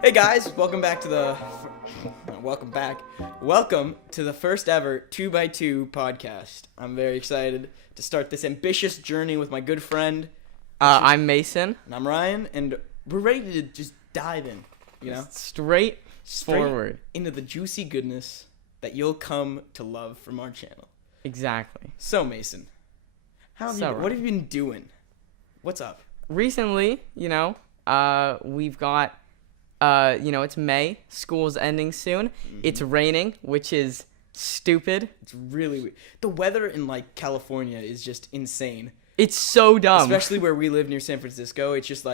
Hey guys, welcome back to the welcome to the first ever 2x2 podcast. I'm very excited to start this ambitious journey with my good friend. I'm Mason. And I'm Ryan, and we're ready to just dive in, Straight forward. into the juicy goodness that you'll come to love from our channel. Exactly. So Mason, what have you been doing? What's up? Recently, we've got, it's May. School's ending soon. Mm-hmm. It's raining, which is stupid. It's really weird. The weather in, California is just insane. It's so dumb. Especially where we live near San Francisco. It's just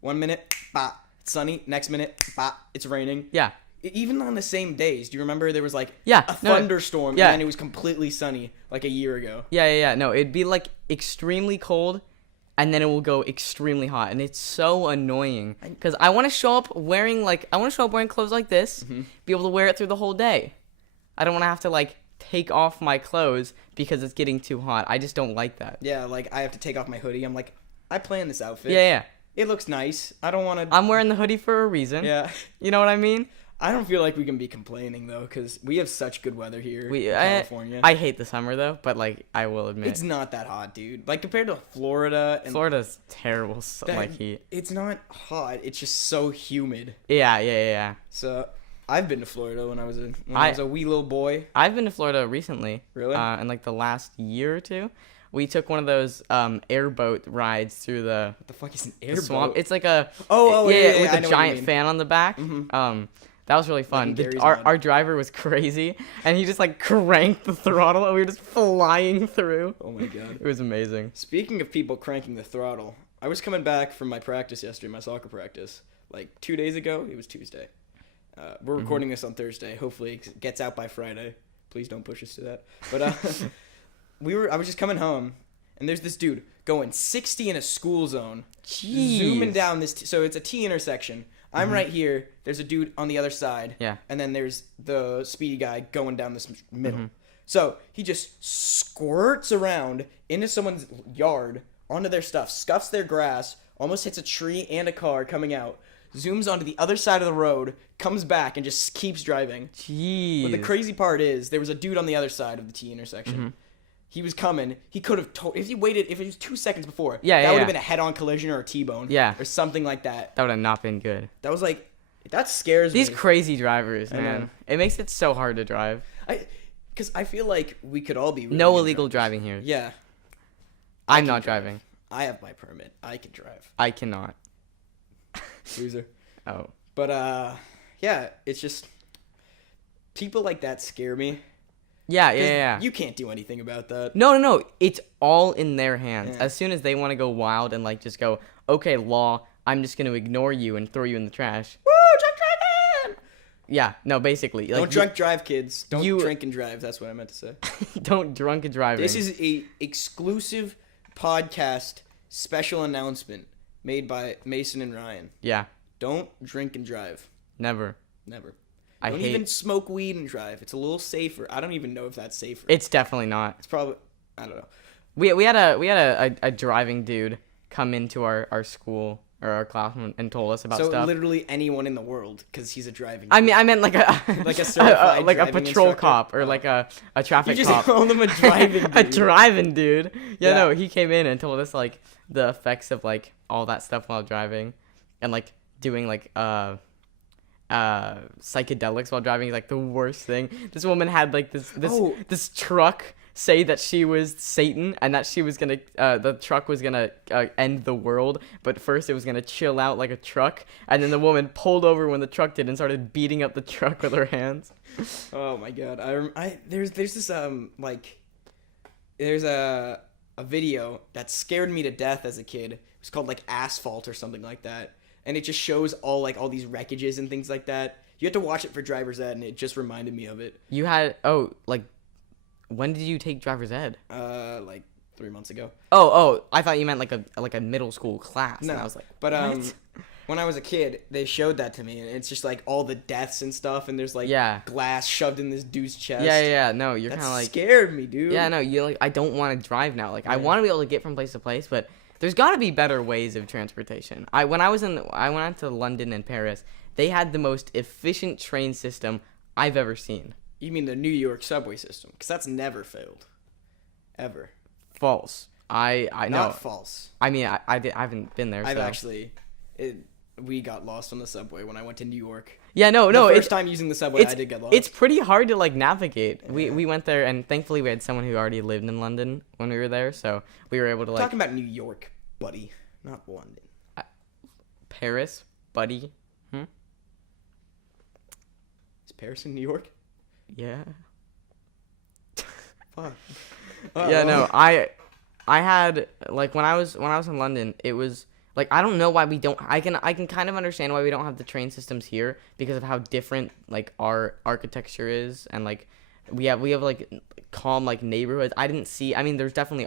1 minute, bah, it's sunny. Next minute, bah, it's raining. Yeah. Even on the same days. Do you remember there was a thunderstorm and then it was completely sunny a year ago? Yeah. No, it'd be extremely cold and then it will go extremely hot, and it's so annoying because I want to show up wearing clothes like this, be able to wear it through the whole day. I don't want to have to take off my clothes because it's getting too hot. I just don't like that. Yeah, I have to take off my hoodie. I'm I planned this outfit. Yeah. It looks nice. I don't want to... I'm wearing the hoodie for a reason. Yeah. You know what I mean? I don't feel like we can be complaining, though, because we have such good weather here in California. I hate the summer, though, but, I will admit. It's not that hot, dude. Compared to Florida... Florida's terrible, heat. It's not hot. It's just so humid. Yeah. So, I've been to Florida when I was a wee little boy. I've been to Florida recently. Really? In, the last year or two. We took one of those airboat rides through the... What the fuck is an airboat? Swamp. It's like a... Yeah, with a giant fan on the back. Mm-hmm. That was really fun. Our driver was crazy, and he just cranked the throttle, and we were just flying through. Oh my god. It was amazing. Speaking of people cranking the throttle, I was coming back from my practice yesterday, my soccer practice. 2 days ago, it was Tuesday. We're recording this on Thursday. Hopefully it gets out by Friday. Please don't push us to that. But I was just coming home, and there's this dude going 60 in a school zone. Jeez. Zooming down this... so it's a T intersection. I'm right here. There's a dude on the other side. Yeah. And then there's the speedy guy going down this middle. So he just squirts around into someone's yard, onto their stuff, scuffs their grass, almost hits a tree and a car coming out, zooms onto the other side of the road, comes back, and just keeps driving. Jeez. But the crazy part is there was a dude on the other side of the T intersection. He was coming. He could have if it was 2 seconds before. That would have been a head-on collision or a T-bone. Yeah. Or something like that. That would have not been good. That was that scares me. These crazy drivers, man. It makes it so hard to drive. Because I feel like we could all be really no illegal driving here. Yeah. I'm not driving. I have my permit. I can drive. I cannot. Loser. Oh. But, yeah, it's just... people like that scare me. Yeah. You can't do anything about that. No. It's all in their hands. Yeah. As soon as they want to go wild and just go, okay, law, I'm just going to ignore you and throw you in the trash. Woo, drunk driving! Yeah, no, basically. Don't drunk drive, kids. Don't drink and drive. That's what I meant to say. Don't drunk and driving. This is a exclusive podcast special announcement made by Mason and Ryan. Yeah. Don't drink and drive. Never. Don't even smoke weed and drive. It's a little safer. I don't even know if that's safer. It's definitely not. It's probably... I don't know. We had a driving dude come into our school or our class and told us about stuff. So literally anyone in the world, because he's a driving... I meant like a certified like a driving patrol instructor? cop or a traffic you just cop. call them a driving dude. A driving dude. Yeah, Yeah. no, he came in and told us the effects of all that stuff while driving, and doing psychedelics while driving is the worst thing. This woman had this truck say that she was Satan and that she was gonna the truck was gonna end the world, but first it was gonna chill out like a truck, and then the woman pulled over when the truck did and started beating up the truck with her hands. Oh my god. There's this there's a video that scared me to death as a kid. It was called Asphalt or something like that. And it just shows all these wreckages and things like that. You have to watch it for driver's ed, and it just reminded me of it. You had when did you take driver's ed? 3 months ago. Oh, I thought you meant a middle school class. No, and I was but what? when I was a kid, they showed that to me, and it's just all the deaths and stuff, and there's glass shoved in this dude's chest. Yeah. No, you're that kind of scared me, dude. Yeah, no, I don't want to drive now. I want to be able to get from place to place, but There's got to be better ways of transportation. I went out to London and Paris. They had the most efficient train system I've ever seen. You mean the New York subway system? Because that's never failed, ever. False. I know. Not false. I mean, I haven't been there. We got lost on the subway when I went to New York. Yeah, no. The first time using the subway, I did get lost. It's pretty hard to like navigate. Yeah. We went there, and thankfully we had someone who already lived in London when we were there, so we were able to like. Talking about New York, buddy, not London. Paris, buddy. Is Paris in New York? Yeah. Fuck. Yeah, no. I had like when I was in London, it was like I don't know why we don't. I can kind of understand why we don't have the train systems here because of how different like our architecture is, and like we have like calm like neighborhoods. I mean, there's definitely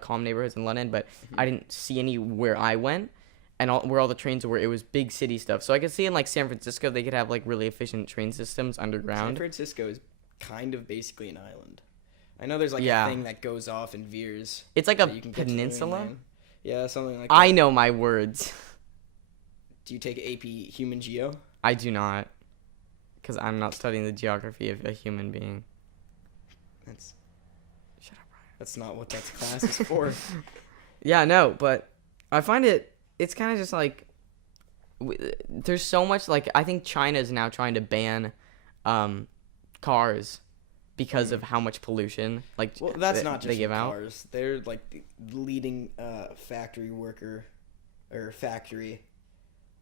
calm neighborhoods in London, but I didn't see any where I went. And where all the trains were, it was big city stuff. So I could see in like San Francisco, they could have like really efficient train systems underground. San Francisco is kind of basically an island. I know there's like a thing that goes off and veers. It's like a peninsula. Yeah, something like that. I know my words. Do you take AP Human Geo? I do not, because I'm not studying the geography of a human being. Shut up, Ryan. That's not what that class is for. Yeah, no, but I find it's kind of just like there's so much like I think China is now trying to ban cars because of how much pollution that's not just they give cars. They're like the leading factory worker or factory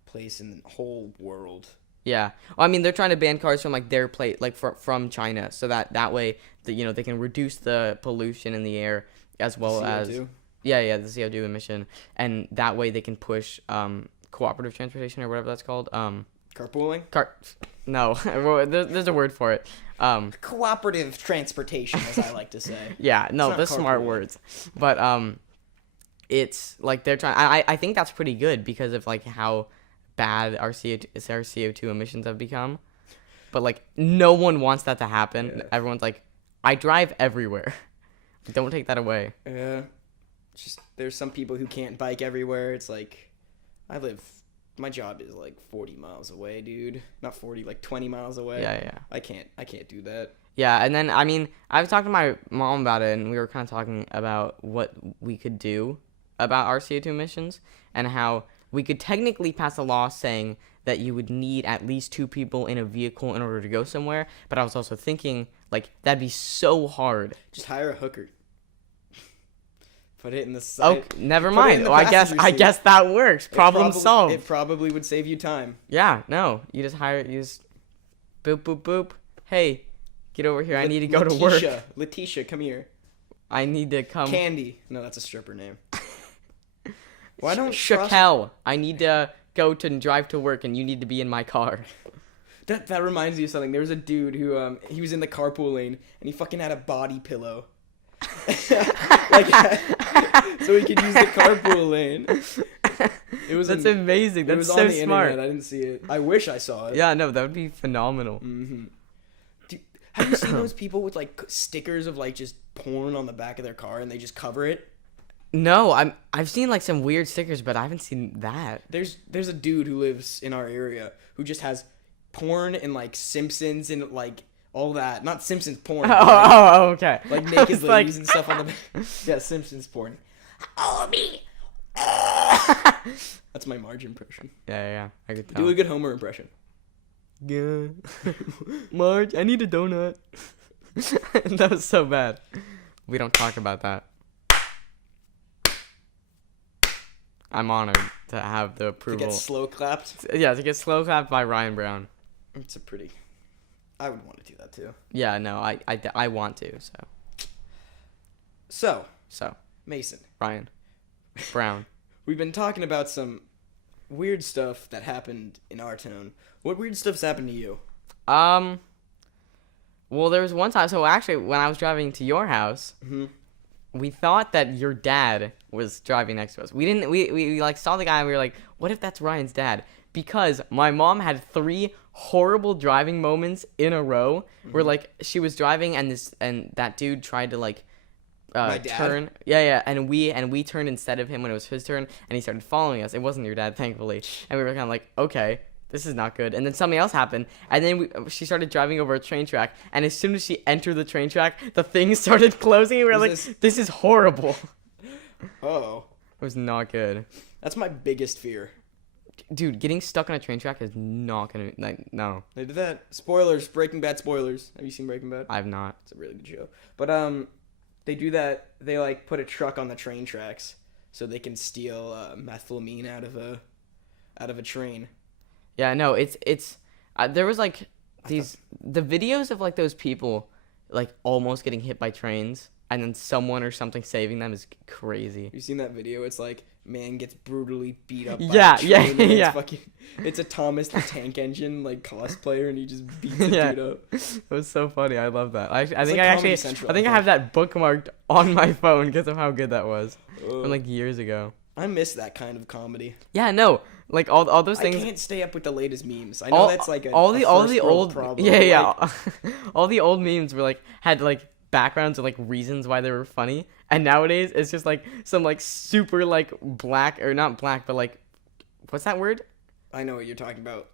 place in the whole world. Yeah, well, I mean they're trying to ban cars from like their plate like from China so that way they can reduce the pollution in the air as well as. Yeah, the CO2 emission, and that way they can push cooperative transportation or whatever that's called. Carpooling? No, there's a word for it. Cooperative transportation, as I like to say. Yeah, no, the smart words. But it's like they're trying. I think that's pretty good because of like how bad our CO2 emissions have become. But like no one wants that to happen. Yeah. Everyone's like, I drive everywhere. Don't take that away. Yeah. Just there's some people who can't bike everywhere. It's like my job is like 40 miles away, dude. Not 40, like 20 miles away. Yeah. I can't do that. Yeah, and then I mean, I've talked to my mom about it, and we were kind of talking about what we could do about our CO2 emissions and how we could technically pass a law saying that you would need at least 2 people in a vehicle in order to go somewhere. But I was also thinking like that'd be so hard. Just hire a hooker. Put it in the side. Oh, never mind. Oh, I guess that works. Problem solved. It probably would save you time. Yeah, no. You just boop, boop, boop. Hey, get over here. I need to go to work. Letitia, come here. I need to come. Candy. No, that's a stripper name. Why don't Shaquelle. I need to go to drive to work, and you need to be in my car. That reminds me of something. There was a dude who he was in the carpool lane, and he fucking had a body pillow. So he could use the carpool lane. That's amazing. That's so on the smart. Internet. I didn't see it. I wish I saw it. Yeah, no, that would be phenomenal. Mm-hmm. Dude, have you seen those people with like stickers of like just porn on the back of their car and they just cover it? No, I've seen like some weird stickers, but I haven't seen that. There's a dude who lives in our area who just has porn and like Simpsons and like all that. Not Simpsons porn. Okay. Like naked ladies and stuff on the back. Yeah, Simpsons porn. Oh, me. That's my Marge impression. Yeah. I could tell. Do a good Homer impression. Yeah. Marge, I need a donut. That was so bad. We don't talk about that. I'm honored to have the approval. To get slow clapped? Yeah, to get slow clapped by Ryan Brown. I would want to do that too. Yeah, no, I want to, so. So. Mason. Ryan. Brown. We've been talking about some weird stuff that happened in our town. What weird stuff's happened to you? Well, there was one time, so actually, when I was driving to your house, we thought that your dad was driving next to us. We like saw the guy and we were like, what if that's Ryan's dad? Because my mom had 3 horrible driving moments in a row where like she was driving and that dude tried to like My dad? turn. Yeah, and we turned instead of him when it was his turn, and he started following us. It wasn't your dad, thankfully, and we were kind of like, okay, this is not good. And then something else happened, and then she started driving over a train track, and as soon as she entered the train track, the thing started closing, and we were like, this is horrible. Oh, It was not good. that's my biggest fear. Dude, getting stuck on a train track is not gonna no. They did that. Spoilers, Breaking Bad spoilers. Have you seen Breaking Bad? I've not. It's a really good show. But they do that. They like put a truck on the train tracks so they can steal methylamine out of a train. Yeah, no, it's there was like the videos of like those people like almost getting hit by trains and then someone or something saving them is crazy. You seen that video? It's like man gets brutally beat up. By Yeah, a train yeah, and yeah. It's a Thomas the Tank Engine like cosplayer and he just beats the Yeah. dude up. It was so funny. I love that. I think like I Comedy actually Central, I think I I have that bookmarked on my phone because of how good that was from like years ago. I miss that kind of comedy. Yeah, no, like all those I things. can't stay up with the latest memes. I know that's like all the first world old problem. yeah but, yeah all the old memes were like had like backgrounds and like reasons why they were funny, and nowadays it's just like some like super like black or not black but like what's that word I know what you're talking about.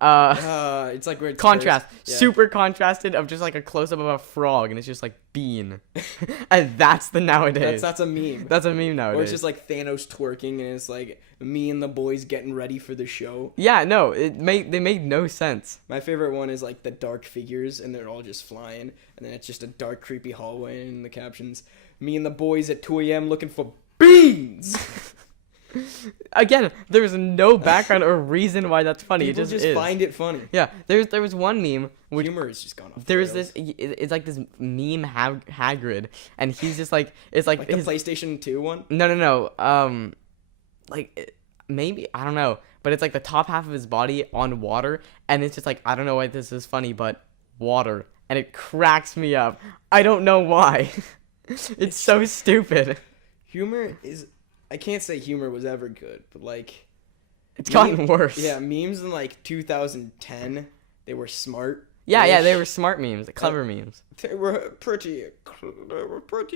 It's like where it's contrast cursed. Yeah. super contrasted of just like a close-up of a frog and it's just like bean. And that's the nowadays That's a meme. that's a meme nowadays. Or it's just like Thanos twerking and it's like me and the boys getting ready for the show. yeah, no, they made no sense. My favorite one is like the dark figures and they're all just flying and then it's just a dark creepy hallway and the captions me and the boys at 2 a.m. looking for beans. Again, there's no background or reason why that's funny. People it just just is. find it funny. Yeah, there was one meme which Humor has just gone off. there's the rails. it's like this meme Hagrid, and he's just like it's like, Like the his, PlayStation 2 one. no like maybe I don't know, but it's like the top half of his body on water, and it's just like I don't know why this is funny, but water, and it cracks me up. I don't know why. It's so stupid. Humor is. I can't say humor was ever good, but like. It's gotten worse. Yeah, memes in like 2010, they were smart. Yeah, they were smart memes, clever memes. They were pretty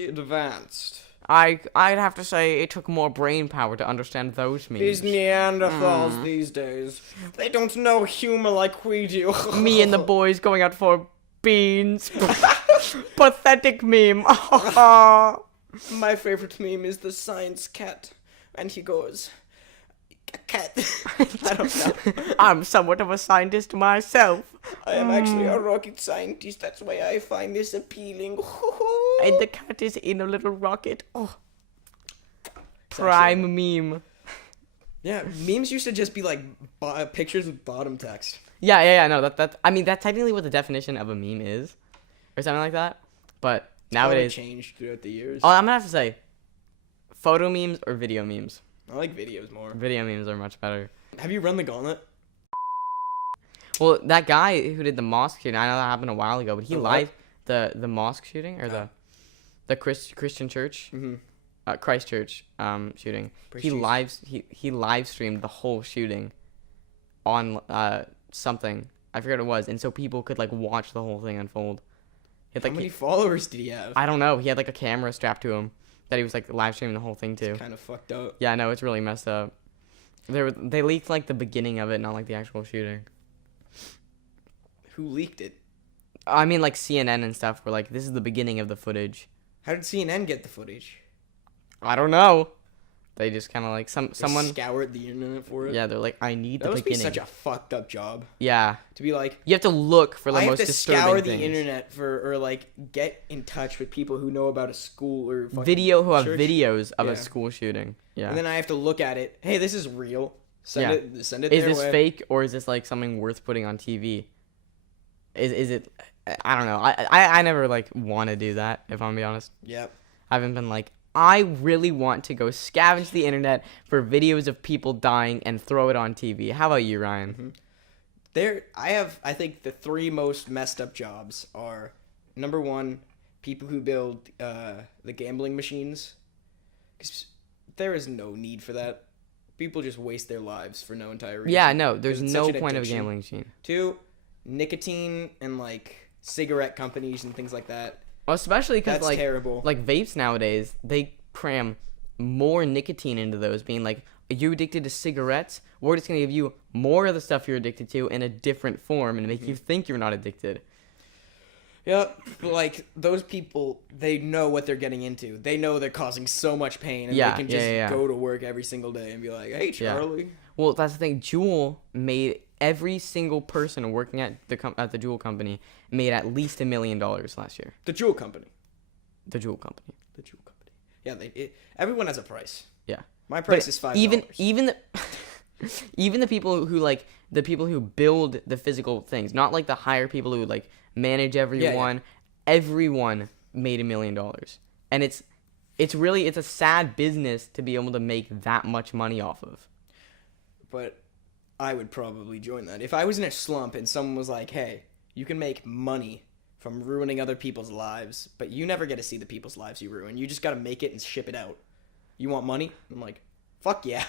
advanced. I'd have to say it took more brain power to understand those memes. These Neanderthals these days, they don't know humor like we do. Me and the boys going out for beans. Pathetic meme. My favorite meme is the science cat, and he goes, "Cat." I don't know. I'm somewhat of a scientist myself. I am actually a rocket scientist. That's why I find this appealing. And the cat is in a little rocket. Oh. Prime meme. Yeah, memes used to just be like pictures with bottom text. Yeah. No, that's I mean that's technically what the definition of a meme is, or something like that. But nowadays, Changed throughout the years. oh, I'm gonna have to say, photo memes or video memes. I like videos more. Video memes are much better. Have you run the gauntlet? Well, that guy who did the mosque shooting, I know that happened a while ago, but he The what? live the mosque shooting or the Christian church, Christchurch shooting. He live streamed the whole shooting on something, I forget what it was, and so people could like watch the whole thing unfold. He had, How many followers did he have? I don't know. He had like a camera strapped to him that he was like live streaming the whole thing too. Kind of fucked up. Yeah, no, it's really messed up. They leaked like the beginning of it, not like the actual shooting. Who leaked it? I mean, like CNN and stuff were like, this is the beginning of the footage. How did CNN get the footage? I don't know. They just kind of like someone scoured the internet for it. Yeah, they're like, I need That the must be beginning. such a fucked up job. Yeah, To be like, you have to look for the I have most to disturbing scour things. the internet or like get in touch with people who know about a school or fucking Who have church. videos of Yeah. a school shooting. Yeah. And then I have to look at it. Hey, this is real. Send it. Is their this way. fake or is this like something worth putting on TV? Is it? I don't know. I never like want to do that, if I'm gonna be honest. Yep. I haven't been like, I really want to go scavenge the internet for videos of people dying and throw it on TV. How about you, Ryan? I think the three most messed up jobs are number one, people who build the gambling machines. 'Cause there is no need for that. People just waste their lives for no entire reason. Yeah, no, there's 'Cause it's no such an point of a addiction. gambling machine. Two, nicotine and like cigarette companies and things like that. Well, especially because That's terrible. like vapes nowadays, they cram more nicotine into those, being like, are you addicted to cigarettes? We're just gonna give you more of the stuff you're addicted to in a different form and make you think you're not addicted. Yeah, like those people, they know what they're getting into. They know they're causing so much pain, and Yeah, they can just yeah. go to work every single day and be like, "Hey, Yeah. Charlie." Well, that's the thing. Juul made every single person working at the Juul company made at least $1 million last year. The Juul company. The Juul company. The Juul company. Yeah, everyone has a price. Yeah. My price is $5. Even the even the people who the people who build the physical things, not like the higher people who like manage everyone. Everyone made $1 million, and it's a sad business to be able to make that much money off of. But I would probably join that if I was in a slump and someone was like, "Hey, you can make money from ruining other people's lives, but you never get to see the people's lives you ruin. You just got to make it and ship it out. You want money?" I'm like, "Fuck yeah."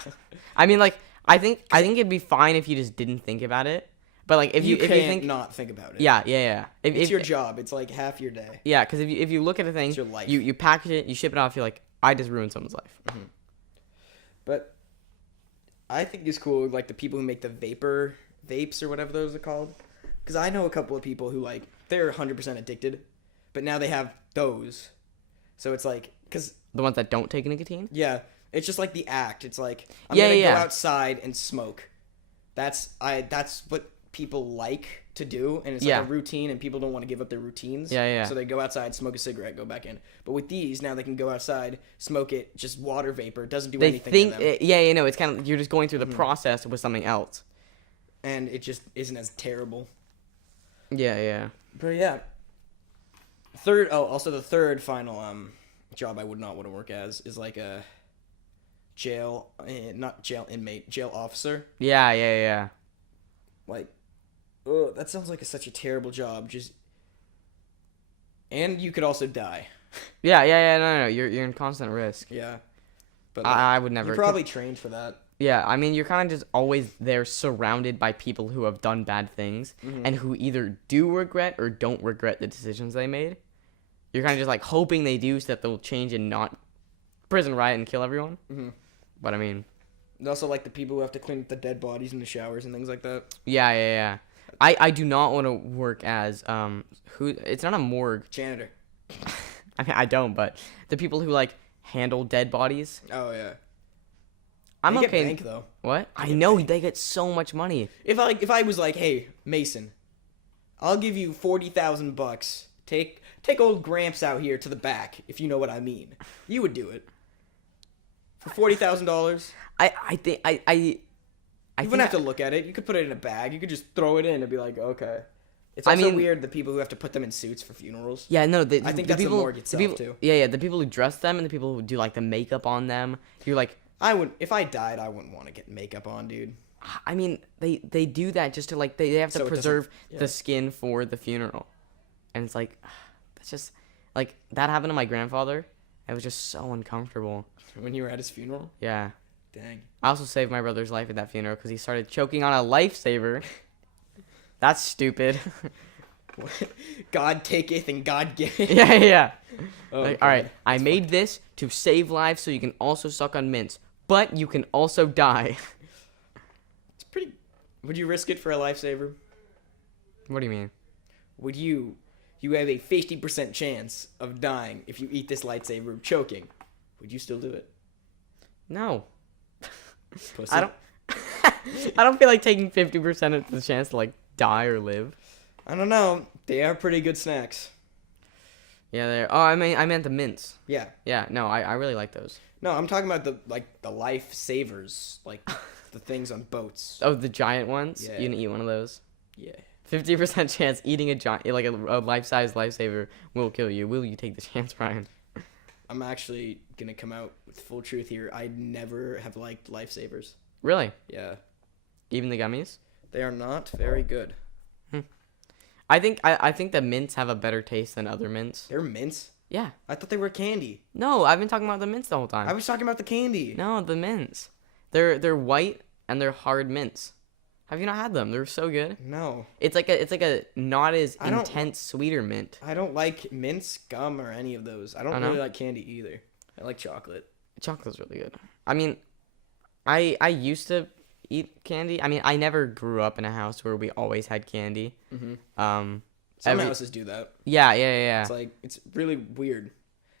I mean, like, I think it'd be fine if you just didn't think about it. But like, if you think not think about it. Yeah. It's your job. It's like half your day. Yeah, because if you look at a thing, It's your life. you package it, you ship it off, you're like, I just ruined someone's life. Mm-hmm. But I think it's cool, like the people who make the vapes or whatever those are called. Because I know a couple of people who like they're 100% addicted, but now they have those. So it's like, because The ones that don't take nicotine. yeah, it's just like the act. It's like I'm Yeah, gonna yeah, go yeah. outside and smoke. That's what people like to do, and it's Yeah. like a routine, and people don't want to give up their routines. Yeah. So they go outside, smoke a cigarette, go back in. But with these, now they can go outside, smoke it, just water vapor. It doesn't do They anything think, to them. it's kind of, you're just going through the process with something else. And it just isn't as terrible. Yeah. But yeah. Also the third final job I would not want to work as is like a not jail inmate, jail officer. Yeah. Like, that sounds like such a terrible job. And you could also die. Yeah. No. You're in constant risk. Yeah. But I would never. You're probably trained for that. Yeah, I mean, you're kind of just always there surrounded by people who have done bad things and who either do regret or don't regret the decisions they made. You're kind of just like hoping they do so that they'll change and not prison riot and kill everyone. Mm-hmm. But I mean, And also like the people who have to clean up the dead bodies in the showers and things like that. yeah. I do not want to work as it's not a morgue. Janitor. I mean, I don't, but the people who like handle dead bodies. Oh yeah. I'm They okay. Get bank, though. What? I know they get so much money. If I was like, "Hey, Mason, I'll give you $40,000. Take old Gramps out here to the back, if you know what I mean." You would do it for $40,000. I think I You think wouldn't have to look at it. You could put it in a bag. You could just throw it in and be like, "Okay." It's also weird the people who have to put them in suits for funerals. Yeah, no. I think that's the morgue itself too. Yeah. The people who dress them and the people who do like the makeup on them. You're like, If I died, I wouldn't want to get makeup on, dude. I mean, they do that just to like they have to So it preserve doesn't- yeah. the skin for the funeral, and it's like, that's just like that happened to my grandfather. It was just so uncomfortable. When you were at his funeral? Yeah. Dang. I also saved my brother's life at that funeral because he started choking on a lifesaver. That's stupid. God taketh and God giveth. yeah. Oh, Like, God. all right, I made this to save lives so you can also suck on mints, but you can also die. It's pretty. Would you risk it for a lifesaver? What do you mean? Would you have a 50% chance of dying if you eat this lightsaber choking? Would you still do it? No. Pussy. I don't I don't feel like taking 50% of the chance to like die or live. I don't know. They are pretty good snacks. Yeah, they're I meant the mints. Yeah. Yeah, no, I really like those. No, I'm talking about the lifesavers, like the things on boats. Oh, the giant ones? Yeah. You can eat one of those. Yeah. 50% chance eating a giant like a life-size lifesaver will kill you. Will you take the chance, Ryan? I'm actually gonna come out with full truth here. I never have liked lifesavers. Really? Yeah. Even the gummies? They are not very good. I think the mints have a better taste than other mints. They're mints? Yeah. I thought they were candy. No, I've been talking about the mints the whole time. I was talking about the candy. No, the mints. They're white and they're hard mints. Have you not had them? They're so good. No. It's like a not as I don't- intense sweeter mint. I don't like mints, gum, or any of those. I don't Oh, no? really like candy either. I like chocolate. Chocolate's really good. I mean, I used to eat candy. I mean, I never grew up in a house where we always had candy. Mm-hmm. Um, Some every- houses do that. yeah. It's like it's really weird.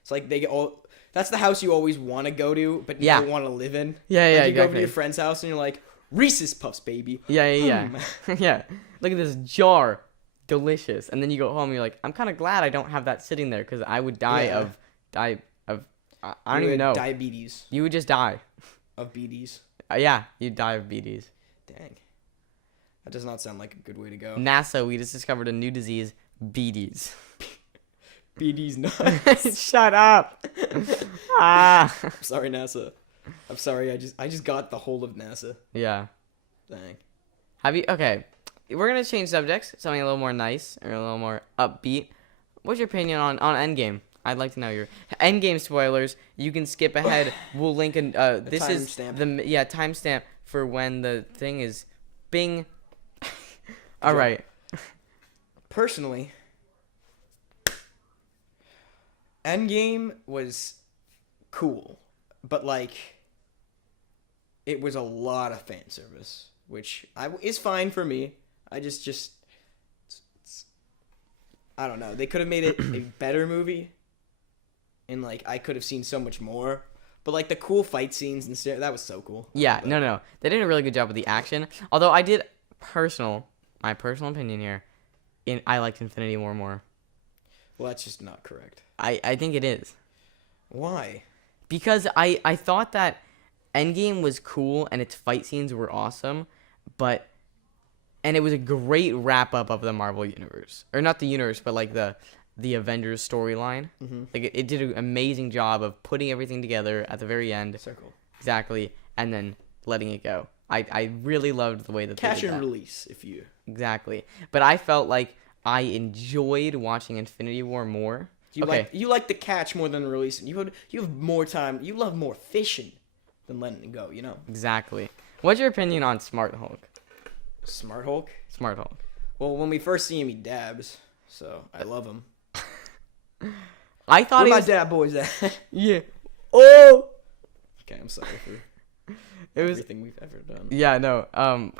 It's like they all. That's the house you always want to go to, but you Yeah. don't want to live in. Yeah, Like you go to exactly. your friend's house and you're like Reese's Puffs, baby. Yeah. Hmm. Yeah. Look at this jar. Delicious. And then you go home and you're like, I'm kind of glad I don't have that sitting there because I would die Yeah. of I You don't even had know. Diabetes You would just die. of BDs. Yeah, you'd die of BDs. Dang. That does not sound like a good way to go. NASA, we just discovered a new disease, BDs. BD's nuts. Shut up. Ah. Sorry, NASA. I'm sorry. I just got the whole of NASA. Yeah. Dang. Have you? Okay. We're gonna change subjects. Something a little more nice or a little more upbeat. What's your opinion on Endgame? I'd like to know your Endgame spoilers. You can skip ahead. We'll link an this is timestamp. the timestamp for when the thing is bing. All right. Personally, Endgame was cool, but like it was a lot of fan service, which is fine for me. I just I don't know. They could have made it a better movie, and like I could have seen so much more. But like the cool fight scenes and stuff, that was so cool. Yeah. No. They did a really good job with the action. Although I did my personal opinion here, I liked Infinity War more. Well, that's just not correct. I think it is. Why? Because I thought that Endgame was cool and its fight scenes were awesome, and it was a great wrap up of the Marvel universe, or not the universe, but like the Avengers storyline. Mm-hmm. Like it did an amazing job of putting everything together at the very end, Circle. exactly, and then letting it go. I really loved the way that Catch they did and that. release, if you. Exactly, but I felt like I enjoyed watching Infinity War more. You Okay. you like the catch more than releasing. You have more time. You love more fishing than letting it go. You know. Exactly. What's your opinion on Smart Hulk? Smart Hulk. Smart Hulk. Well, when we first see him, he dabs, so I love him. I thought Where he my was. dab boys at? Yeah. Oh. Okay, I'm sorry for It was. everything we've ever done. Yeah. No.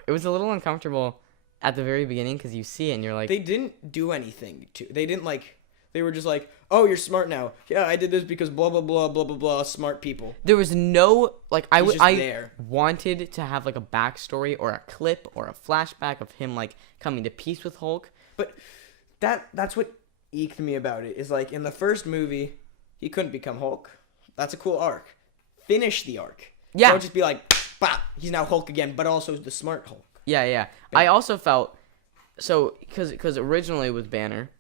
It was a little uncomfortable at the very beginning because you see it and you're like. They didn't do anything to. They didn't like. They were just like, "Oh, you're smart now. Yeah, I did this because blah blah blah blah blah blah. Smart people." There was no like He's just there. wanted to have like a backstory or a clip or a flashback of him like coming to peace with Hulk. But that's what eked me about it. Is like in the first movie, he couldn't become Hulk. That's a cool arc. Finish the arc. Yeah. Don't just be like, "Bah, he's now Hulk again," but also the smart Hulk. Yeah. I also felt so because originally with Banner,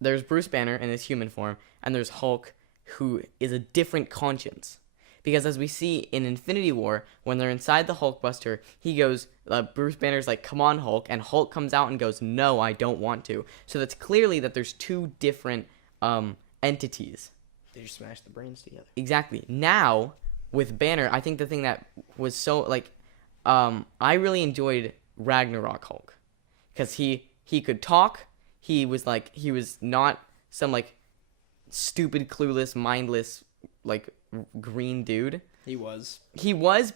there's Bruce Banner in his human form, and there's Hulk, who is a different conscience. Because as we see in Infinity War, when they're inside the Hulkbuster, he goes, Bruce Banner's like, "Come on, Hulk," and Hulk comes out and goes, "No, I don't want to." So that's clearly that there's two different entities. They just smash the brains together. Exactly. Now with Banner, I think the thing that was so like, I really enjoyed Ragnarok Hulk, because he could talk. He was not some like stupid, clueless, mindless like green dude. He was.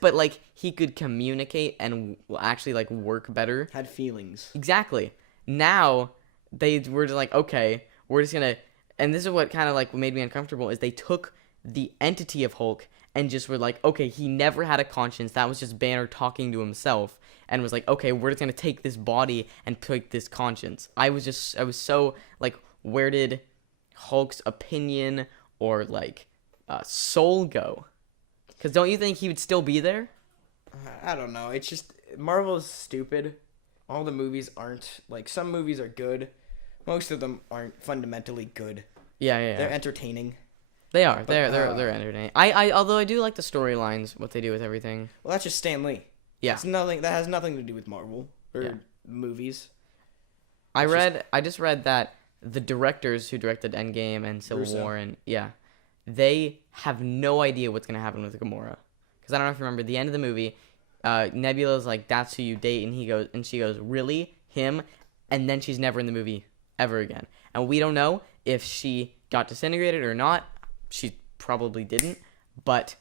But like he could communicate and actually like work better. Had feelings. Exactly. Now they were just like, okay, we're just gonna, and this is what kind of like made me uncomfortable is they took the entity of Hulk and just were like, okay, he never had a conscience. That was just Banner talking to himself, and was like, okay, we're just gonna take this body and take this conscience. I was so like, where did Hulk's opinion or like soul go? Because don't you think he would still be there? I don't know. It's just Marvel's stupid. All the movies aren't like some movies are good. Most of them aren't fundamentally good. Yeah. They're entertaining. They are. They're entertaining. I although I do like the storylines, what they do with everything. Well, that's just Stan Lee. Yeah. It's nothing. That has nothing to do with Marvel or Yeah. movies. I just read that the directors who directed Endgame and Civil Russo. War they have no idea what's gonna happen with Gamora. Because I don't know if you remember the end of the movie, Nebula's like, that's who you date, and she goes, really? Him? And then she's never in the movie ever again. And we don't know if she got disintegrated or not. She probably didn't, but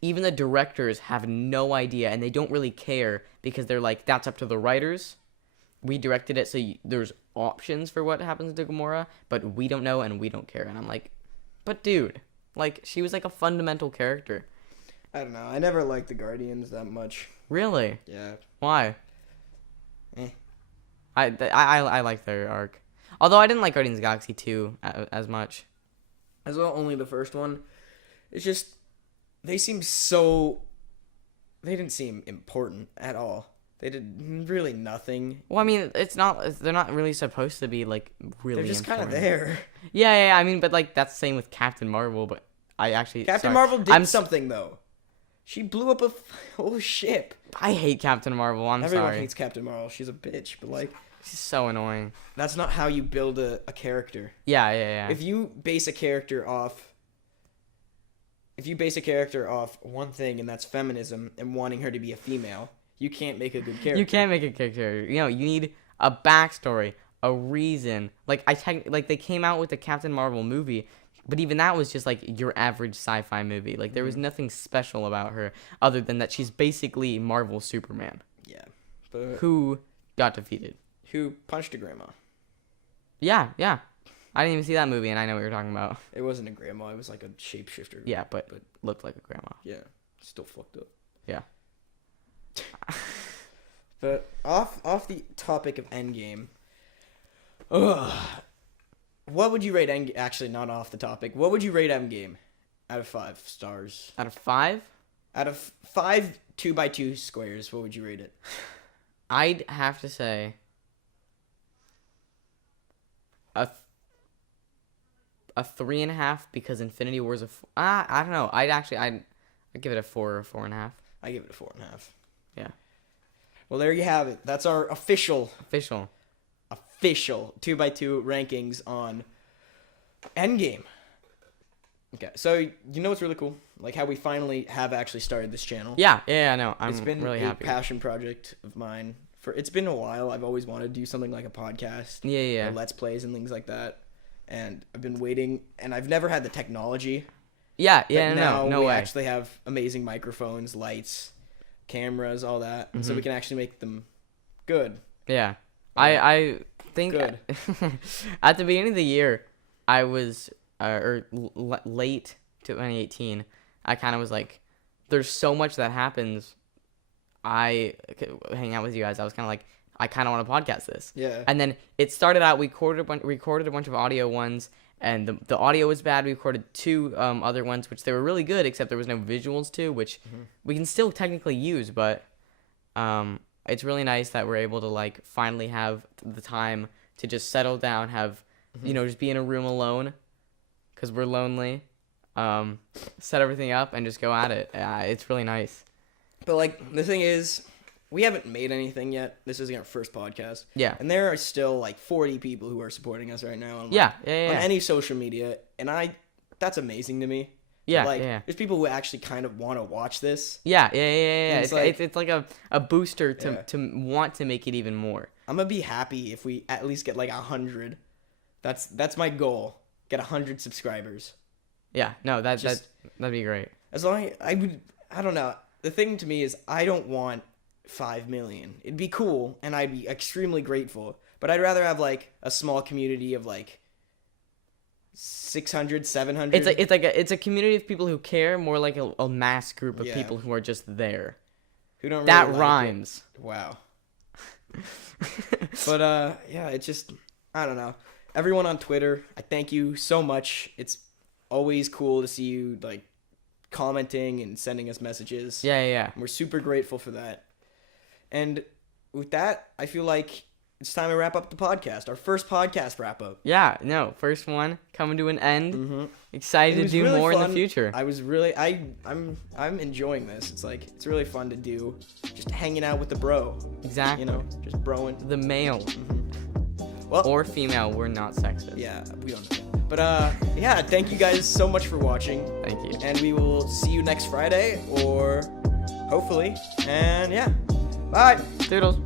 even the directors have no idea, and they don't really care because they're like, that's up to the writers. We directed it, so there's options for what happens to Gamora, but we don't know and we don't care. And I'm like, but dude, like, she was like a fundamental character. I don't know. I never liked the Guardians that much. Really? Yeah. Why? Eh. I like their arc. Although I didn't like Guardians of the Galaxy 2 as much. As well, only the first one. It's just, they seem so... They didn't seem important at all. They did really nothing. Well, I mean, they're not really supposed to be, like, really They're just kind of important. there. Yeah, I mean, but, like, that's the same with Captain Marvel, but Captain Marvel did something, though. She blew up a whole ship. I hate Captain Marvel, Everyone hates Captain Marvel. She's a bitch, but, like... She's so annoying. That's not how you build a character. Yeah. If you base a character off one thing, and that's feminism, and wanting her to be a female, you can't make a good character. You can't make a character. You know, you need a backstory, a reason. Like, they came out with the Captain Marvel movie, but even that was just, like, your average sci-fi movie. Like, there was nothing special about her other than that she's basically Marvel Superman. Yeah. But who got defeated. Who punched a grandma. Yeah. I didn't even see that movie, and I know what you're talking about. It wasn't a grandma. It was like a shapeshifter. Yeah, but looked like a grandma. Yeah. Still fucked up. Yeah. But off the topic of Endgame, what would you rate Endgame? Actually, not off the topic. What would you rate Endgame out of 5 stars? Out of 5? Out of 5 2x2 squares, what would you rate it? I'd have to say a 3.5 because Infinity War's I don't know. I'd give it a 4 or 4.5. I give it a 4.5. Yeah. Well, there you have it. That's our official 2x2 rankings on Endgame. Okay, so you know what's really cool? Like how we finally have actually started this channel. Yeah, I know. It's been really happy. a passion project of mine. It's been a while. I've always wanted to do something like a podcast. Yeah. Or Let's Plays and things like that. And I've been waiting, and I've never had the technology. Yeah, no way. We way. actually have amazing microphones, lights, cameras, all that, and so we can actually make them good. Yeah. I think good. At the beginning of the year, I was late 2018. I kind of was like, there's so much that happens. I hang out with you guys. I was kind of like, I kind of want to podcast this. Yeah. And then it started out. We recorded a bunch of audio ones, and the audio was bad. We recorded 2 other ones, which they were really good, except there was no visuals to, which we can still technically use. But it's really nice that we're able to like finally have the time to just settle down, have just be in a room alone, because we're lonely. Set everything up and just go at it. It's really nice. But like the thing is, we haven't made anything yet. This is our first podcast. Yeah. And there are still like 40 people who are supporting us right now on on any social media, and that's amazing to me. Yeah, like, yeah. There's people who actually kind of want to watch this. Yeah. It's like a booster to want to make it even more. I'm gonna be happy if we at least get like 100. That's my goal. Get 100 subscribers. Yeah. No, that'd be great. As long as I don't know. The thing to me is I don't want 5 million. It'd be cool, and I'd be extremely grateful. But I'd rather have like a small community of like 600, 700. It's a community of people who care, more like a mass group of people who are just there. Who don't really that like rhymes. It. Wow. But it's just I don't know. Everyone on Twitter, I thank you so much. It's always cool to see you like commenting and sending us messages. Yeah. We're super grateful for that. And with that, I feel like it's time to wrap up the podcast. Our first podcast wrap up. Yeah, no, first one coming to an end. Excited to do really more fun. in the future. I was really I'm enjoying this. It's really fun to do, just hanging out with the bro. Exactly. Just broing. The male. Well, or female, we're not sexist. Yeah, we don't know. But thank you guys so much for watching. Thank you. And we will see you next Friday, or hopefully. And yeah, bye. Doodles.